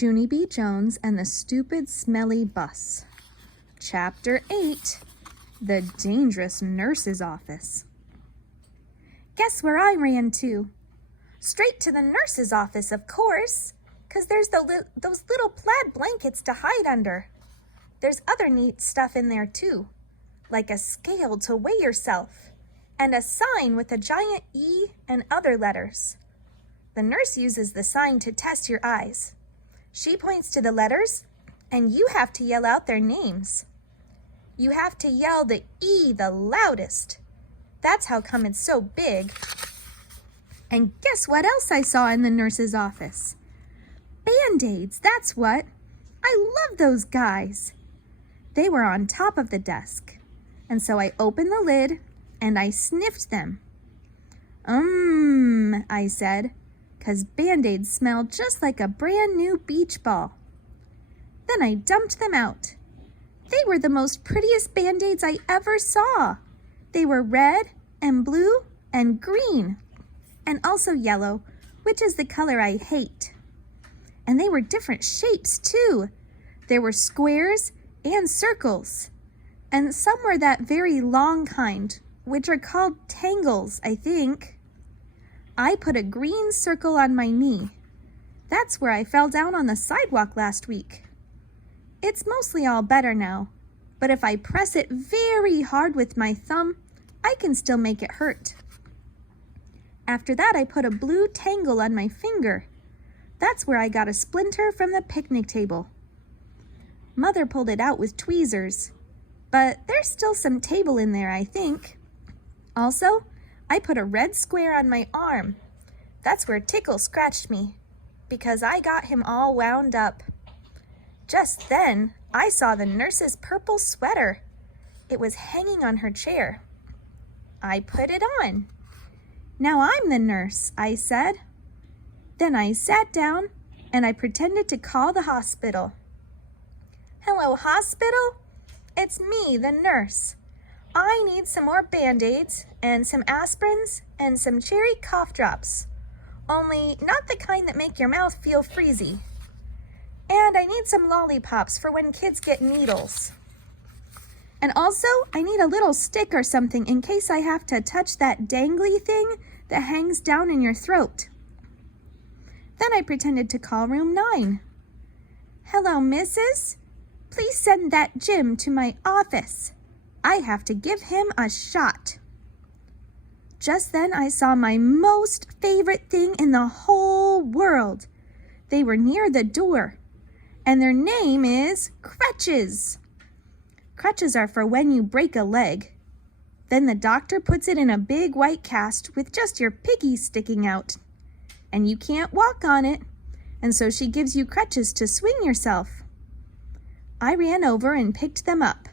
Junie B. Jones and the Stupid Smelly Bus. Chapter 8, The Dangerous Nurse's Office. Guess where I ran to? Straight to the nurse's office, of course, 'cause there's those little plaid blankets to hide under. There's other neat stuff in there too, like a scale to weigh yourself, and a sign with a giant E and other letters. The nurse uses the sign to test your eyes. She points to the letters, and you have to yell out their names. You have to yell the E the loudest. That's how come it's so big. And guess what else I saw in the nurse's office? Band-Aids, that's what. I love those guys. They were on top of the desk, and so I opened the lid and I sniffed them. I said, 'cause Band-Aids smell just like a brand new beach ball. Then I dumped them out. They were the most prettiest Band-Aids I ever saw. They were red and blue and green, and also yellow, which is the color I hate. And they were different shapes too. There were squares and circles, and some were that very long kind, which are called tangles, I think. I put a green circle on my knee. That's where I fell down on the sidewalk last week. It's mostly all better now, but if I press it very hard with my thumb, I can still make it hurt. After that, I put a blue tangle on my finger. That's where I got a splinter from the picnic table. Mother pulled it out with tweezers, but there's still some table in there, I think. Also, I put a red square on my arm. That's where Tickle scratched me, because I got him all wound up. Just then, I saw the nurse's purple sweater. It was hanging on her chair. I put it on. "Now I'm the nurse," I said. Then I sat down and I pretended to call the hospital. "Hello, hospital? It's me, the nurse. I need some more Band-Aids and some aspirins and some cherry cough drops. Only not the kind that make your mouth feel freezy. And I need some lollipops for when kids get needles. And also, I need a little stick or something in case I have to touch that dangly thing that hangs down in your throat." Then I pretended to call room 9. "Hello, Mrs. Please send that Jim to my office. I have to give him a shot." Just then I saw my most favorite thing in the whole world. They were near the door, and their name is crutches. Crutches are for when you break a leg. Then the doctor puts it in a big white cast with just your piggy sticking out. And you can't walk on it, and so she gives you crutches to swing yourself. I ran over and picked them up.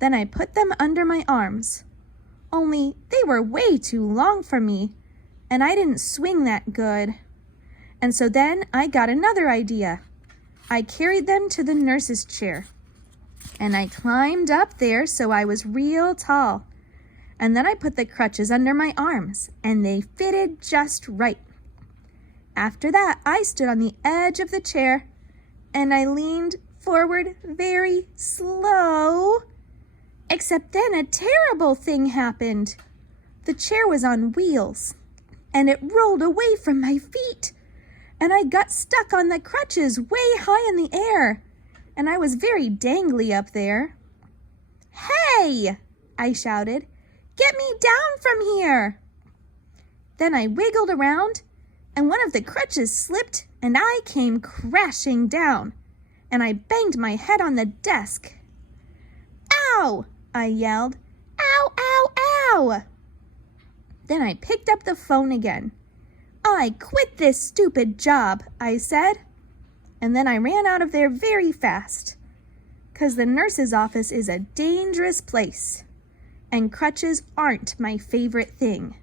Then I put them under my arms. Only they were way too long for me, and I didn't swing that good. And so then I got another idea. I carried them to the nurse's chair, and I climbed up there so I was real tall. And then I put the crutches under my arms, and they fitted just right. After that, I stood on the edge of the chair, and I leaned forward very slow. Except then a terrible thing happened. The chair was on wheels, and it rolled away from my feet, and I got stuck on the crutches way high in the air, and I was very dangly up there. "Hey!" I shouted. "Get me down from here!" Then I wiggled around, and one of the crutches slipped, and I came crashing down, and I banged my head on the desk. "Ow!" I yelled. "Ow, ow, ow!" Then I picked up the phone again. "I quit this stupid job," I said. And then I ran out of there very fast, 'cause the nurse's office is a dangerous place, and crutches aren't my favorite thing.